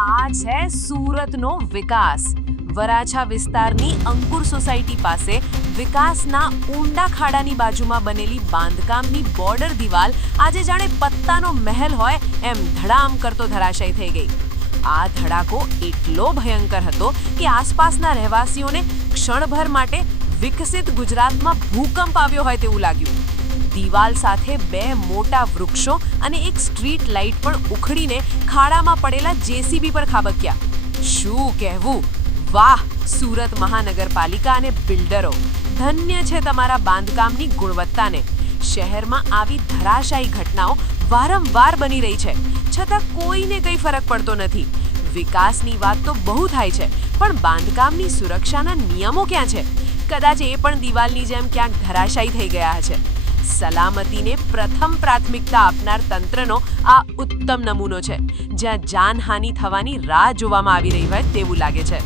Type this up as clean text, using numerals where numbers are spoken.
આ છે સુરતનો વિકાસ. વરાછા વિસ્તારની અંકુર સોસાયટી પાસે વિકાસના ઊંડા ખાડાની બાજુમાં બનેલી બાંધકામની બોર્ડર દિવાલ આજે જાણે પત્તાનો મહેલ હોય એમ ધડામ કરતો ધરાશય થઈ ગઈ. આ ધડાકો એટલો ભયંકર હતો કે આસપાસના રહેવાસીઓને ક્ષણભર માટે વિકસિત ગુજરાતમાં ભૂકંપ આવ્યો હોય તેવું લાગ્યું. દિવાલ સાથે બે મોટા વૃક્ષો અને એક સ્ટ્રીટ લાઇટ પણ ઉખડીને ખાડામાં પડેલા જેસીબી પર ખાબક્યા. શું કહેવું! વાહ, સુરત મહાનગરપાલિકા અને બિલ્ડરો, ધન્ય છે તમારા બાંધકામની ગુણવત્તાને. શહેરમાં આવી ધરાશાયી ઘટનાઓ વારંવાર બની રહી છે, છતાં કોઈને કંઈ ફરક પડતો નથી. વિકાસની વાત તો બહુ થાય છે, પણ બાંધકામની સુરક્ષાના નિયમો ક્યાં છે? કદાચ એ પણ દિવાલની જેમ ક્યાંક ધરાશાયી થઈ ગયા છે. સલામતીને પ્રથમ પ્રાથમિકતા આપનાર તંત્રનો આ ઉત્તમ નમૂનો છે, જ્યાં જાનહાનિ થવાની રાહ જોવામાં આવી રહી હોય તેવું લાગે છે.